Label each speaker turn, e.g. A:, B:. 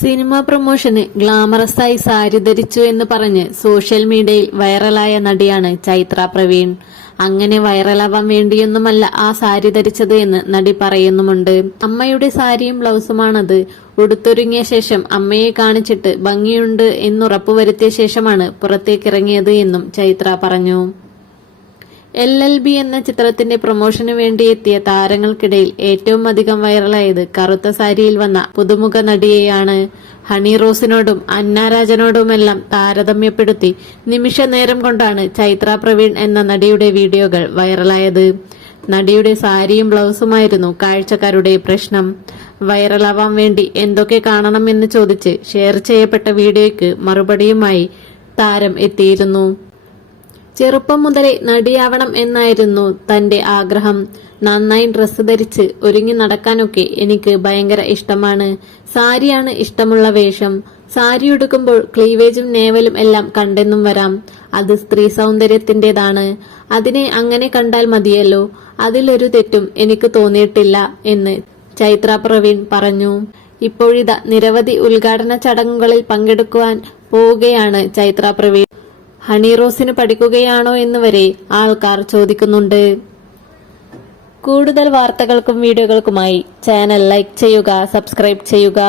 A: Cinema പ്രൊമോഷന് ഗ്ലാമറസായി sari ധരിച്ചു എന്ന് പറഞ്ഞ് സോഷ്യൽ മീഡിയയിൽ വൈറലായ നടിയാണ് ചൈത്ര പ്രവീൺ. അങ്ങനെ വൈറലാവാൻ വേണ്ടിയൊന്നുമല്ല ആ സാരി ധരിച്ചത് എന്ന് നടി പറയുന്നുമുണ്ട്. അമ്മയുടെ സാരിയും ബ്ലൗസുമാണത്. ഉടുത്തൊരുങ്ങിയ ശേഷം അമ്മയെ കാണിച്ചിട്ട് ഭംഗിയുണ്ട് എന്നുറപ്പുവരുത്തിയ ശേഷമാണ് പുറത്തേക്കിറങ്ങിയത് എന്നും ചൈത്ര പറഞ്ഞു. എൽ എൽ ബി എന്ന ചിത്രത്തിന്റെ പ്രൊമോഷന് വേണ്ടി എത്തിയ താരങ്ങൾക്കിടയിൽ ഏറ്റവും അധികം വൈറലായത് കറുത്ത സാരിയിൽ വന്ന പുതുമുഖ നടിയെയാണ്. ഹണി റോസിനോടും അന്നാരാജനോടുമെല്ലാം താരതമ്യപ്പെടുത്തി നിമിഷ നേരം കൊണ്ടാണ് ചൈത്ര പ്രവീൺ എന്ന നടിയുടെ വീഡിയോകൾ വൈറലായത് നടിയുടെ സാരിയും ബ്ലൗസുമായിരുന്നു കാഴ്ചക്കാരുടെ പ്രശ്നം. വൈറലാവാൻ വേണ്ടി എന്തൊക്കെ കാണണമെന്ന് ചോദിച്ച് ഷെയർ ചെയ്യപ്പെട്ട വീഡിയോയ്ക്ക് മറുപടിയുമായി താരം എത്തിയിരുന്നു. ചെറുപ്പം മുതലേ നടിയാവണം എന്നായിരുന്നു തന്റെ ആഗ്രഹം. നന്നായി ഡ്രസ്സ് ധരിച്ച് ഒരുങ്ങി നടക്കാനൊക്കെ എനിക്ക് ഭയങ്കര ഇഷ്ടമാണ്. സാരിയാണ് ഇഷ്ടമുള്ള വേഷം. സാരി ഉടുക്കുമ്പോൾ ക്ലീവേജും നേവലും എല്ലാം കണ്ടെന്നും വരാം. അത് സ്ത്രീ സൗന്ദര്യത്തിന്റേതാണ്. അതിനെ അങ്ങനെ കണ്ടാൽ മതിയല്ലോ. അതിലൊരു തെറ്റും എനിക്ക് തോന്നിയിട്ടില്ല എന്ന് ചൈത്ര പ്രവീൺ പറഞ്ഞു. ഇപ്പോഴിതാ നിരവധി ഉദ്ഘാടന ചടങ്ങുകളിൽ പങ്കെടുക്കുവാൻ പോവുകയാണ് ചൈത്ര പ്രവീൺ. ഹണി റോസിന് പഠിക്കുകയാണോ എന്ന് വരെ ആൾക്കാർ ചോദിക്കുന്നുണ്ട്. കൂടുതൽ വാർത്തകൾക്കും വീഡിയോകൾക്കുമായി ചാനൽ ലൈക്ക് ചെയ്യുക സബ്സ്ക്രൈബ് ചെയ്യുക.